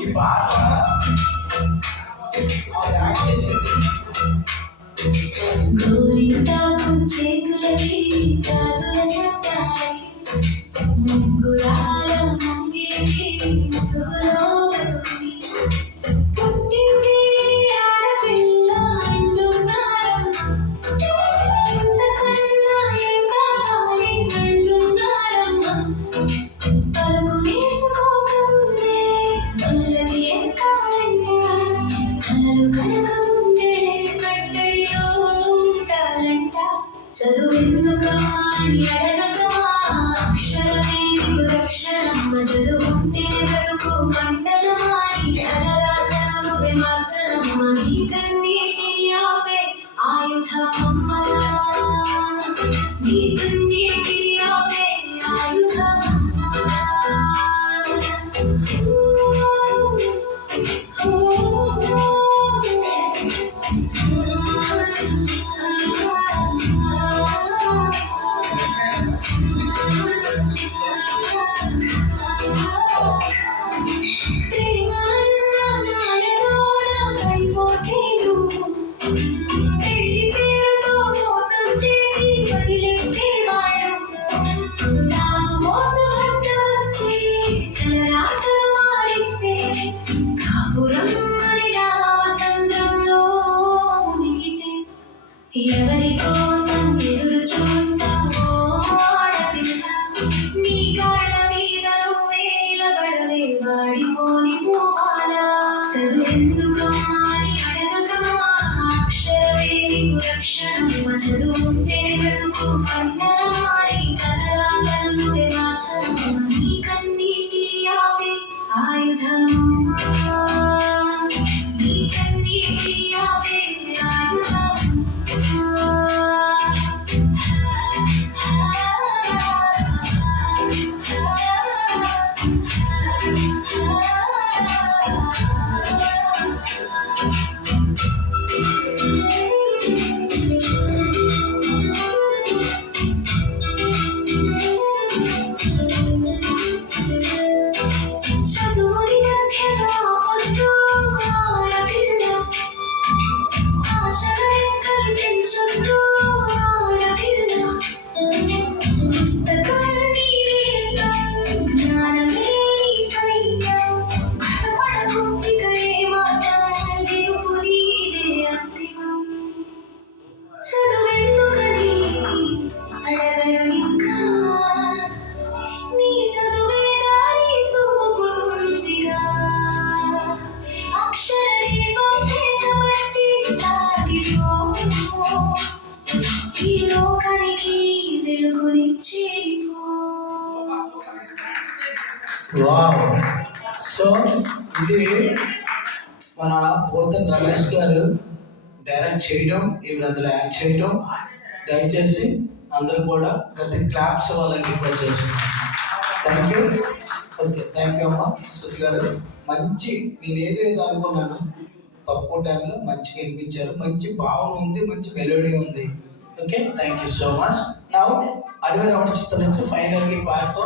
ఈ పాట యాక్ట్ చేసింది. గోరింటాకు చేతులకి గాజుల చట్టానికి ముగ్గురాల ముంగిలికి ముసుగులో బతుకుని పుట్టింది ఆడపిల్ల అంటున్నారమ్మా. ఇంతకన్నా ఏం కావాలి అంటున్నారమ్మా. పలుకు నేర్చుకోకముందే పల్లకి ఎక్కాలంటే కలలు కనకముందే కట్టడిలో ఉండాలంట. చదువెందుకమ్మా అని అడగకమా, అక్షరమే నీకు రక్షణమ్మ. చదువుంటే బ్రతుకు పంటనమా, నీ తలరాతను నువ్వే మార్చనమ్మ. నీ కన్నీటిని ఆపే ఆయుధమమ్మా, నీ కన్నీటిని ఆపే ఆయుధమమ్మా. ఎవరి కోసం ఎదురు చూస్తావో ఆడపిల్ల, నీ కాళ్ళ మీద నువ్వే నిలబడవే వాడిపోని పూమాల. చదువెందుకమ్మా అని అడగకమా, అక్షరమే నీకు రక్షణమ్మ. చదువుంటే బ్రతుకు పండనమా, నీ తలరాతను నువ్వే మార్చనమ్మ. నీ కన్నీటిని ఆపే ఆయుధమమ్మా, నీ కన్నీటిని ఆపే ఆయుధమమ్మా. చదువుని మధ్యలో పొద్దు ఆడపిల్ల, ఆశల రెక్కలు పెంచొద్దు ఆడపిల్ల. పుస్తకం నీ నేస్తం, జ్ఞానమే నీ సైన్యం. భయపడకు ఇక ఏమాత్రం, గెలుపు నీదే అంతిమం. చదువెందుకని అడగరు ఇంకా, నీ చదువే దారి చూపుతుందిగా. అక్షర దీపం చేతబట్టి సాగిపో, ఈ లోకానికి వెలుగునిచ్చేది పో. వావ్! సో ఇది మన పోతన్ రమేష్ గారు డైరెక్ట్ చేయడం, ఈవిడ అందులో యాక్ట్ చేయడం. దయచేసి అందరూ కూడా గత క్లాప్స్ వాళ్ళని రిక్వెస్ట్ చేస్తున్నాను. Thank you. Okay, thank you అమ్మా. శృతి గారు మంచి, నేను ఏదేదో అనుకున్నాను తక్కువ టైంలో మంచిగా వినిపించారు. మంచి భావం ఉంది, మంచి మెలోడీ ఉంది. Okay, thank you so much. నా అడవి రమణ చిత్రం నుంచి ఫైనల్గా పాటతో